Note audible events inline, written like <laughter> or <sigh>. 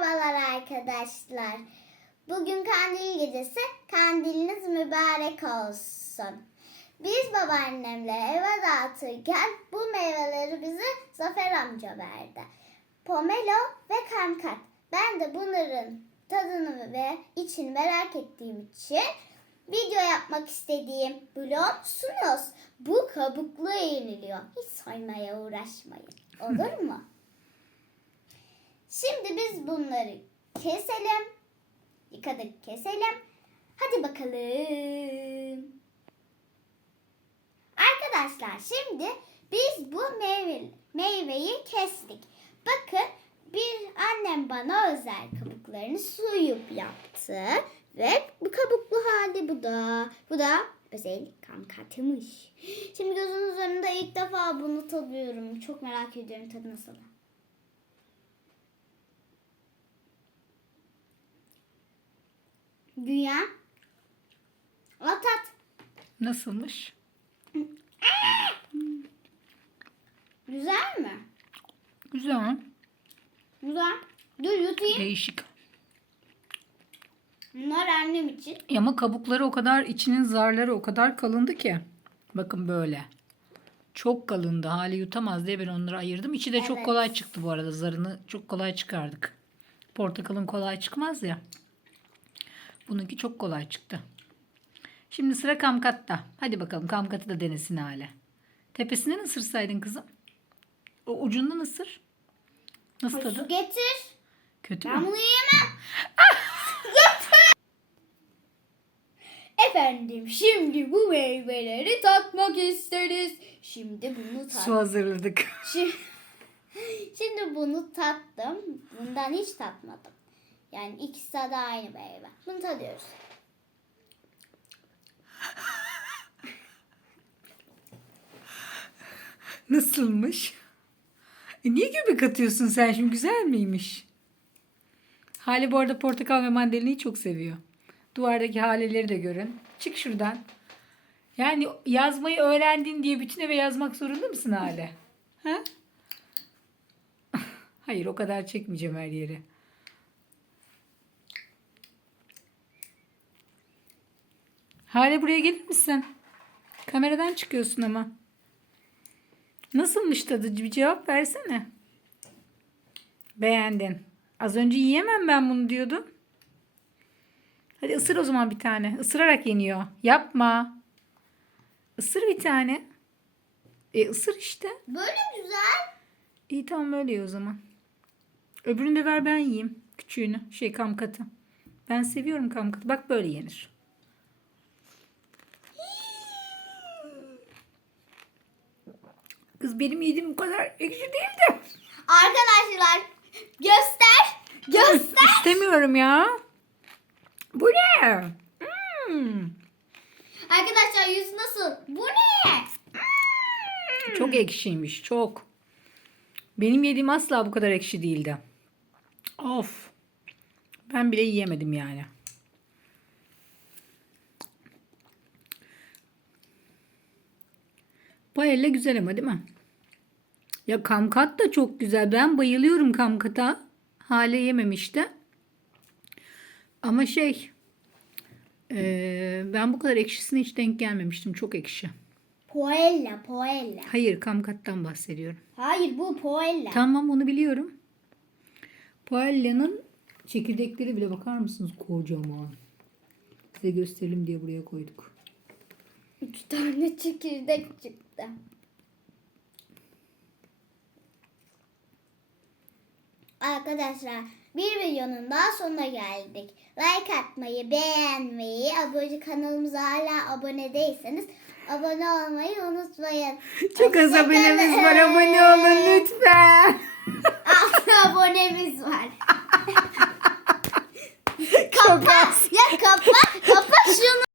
Merhabalar arkadaşlar. Bugün kandil gecesi. Kandiliniz mübarek olsun. Biz babaannemle eve dağıtırken bu meyveleri bize Zafer amca verdi. Pomelo ve kamkat. Ben de bunların tadını ve içini merak ettiğim için video yapmak istediğim biliyor musunuz? Bu kabuklu yeniliyor. Hiç soymaya uğraşmayın. Olur mu? <laughs> Şimdi biz bunları keselim. Yıkadık keselim. Hadi bakalım. Arkadaşlar şimdi biz bu meyve, meyveyi kestik. Bakın bir annem bana özel kabuklarını suyup yaptı. Ve bu kabuklu hali bu da. Bu da özel kamkatıymış. Şimdi gözünüz önünde ilk defa bunu tadıyorum. Çok merak ediyorum tadı nasıl. Dünya. Atat. Nasılmış? Güzel mi? Güzel. Güzel. Dur yutayım. Değişik. Bunlar annem için. Ama kabukları o kadar, içinin zarları o kadar kalındı ki. Bakın böyle. Çok kalındı. Hali yutamaz diye ben onları ayırdım. İçi de çok Evet. kolay çıktı bu arada. Zarını çok kolay çıkardık. Portakalın kolay çıkmaz ya. Bununki çok kolay çıktı. Şimdi sıra kamkatta. Hadi bakalım kamkatı da denesin hale. Tepesinden ısırsaydın kızım. O ucundan ısır. Nasıl Su tadı? getir. Kötü Ben mü? bunu yiyemem. <laughs> Efendim şimdi bu meyveleri tatmak isteriz. Şimdi bunu tat. Su hazırladık. Şimdi, <laughs> şimdi bunu tattım. Bundan hiç tatmadım. Yani ikisi de aynı meyve. Bunu tadıyoruz. <laughs> Nasılmış? E niye göbek atıyorsun sen şimdi? Güzel miymiş? Hale bu arada portakal ve mandalini çok seviyor. Duvardaki haleleri de görün. Çık şuradan. Yani yazmayı öğrendin diye bütün eve yazmak zorunda mısın Hale? Ha? <laughs> Hayır o kadar çekmeyeceğim her yeri. Hale buraya gelir misin? Kameradan çıkıyorsun ama. Nasılmış tadı? Bir cevap versene. Beğendin. Az önce yiyemem ben bunu diyordun. Hadi ısır o zaman bir tane. Isırarak yeniyor. Yapma. Isır bir tane. E ısır işte. Böyle güzel. İyi tamam öyle ye o zaman. Öbürünü de ver ben yiyeyim. Küçüğünü. Şey kamkatı. Ben seviyorum kamkatı. Bak böyle yenir. Kız benim yediğim bu kadar ekşi değildi. Arkadaşlar göster. Göster. İstemiyorum ya. Bu ne? Hmm. Arkadaşlar yüz nasıl? Bu ne? Çok ekşiymiş. Çok. Benim yediğim asla bu kadar ekşi değildi. Of. Ben bile yiyemedim yani. Paella güzel ama değil mi? Ya kamkat da çok güzel. Ben bayılıyorum kamkata. Hale yememişti. Ama şey eee, ben bu kadar ekşisine hiç denk gelmemiştim. Çok ekşi. Poella, poella. Hayır kamkattan bahsediyorum. Hayır bu poella. Tamam onu biliyorum. Paella'nın çekirdekleri bile bakar mısınız? Kocaman. Size gösterelim diye buraya koyduk. Üç tane çekirdek çıktı. Arkadaşlar bir videonun daha sonuna geldik. Like atmayı, beğenmeyi, abone kanalımıza hala abone değilseniz abone olmayı unutmayın. Çok az abonemiz var. Abone olun lütfen.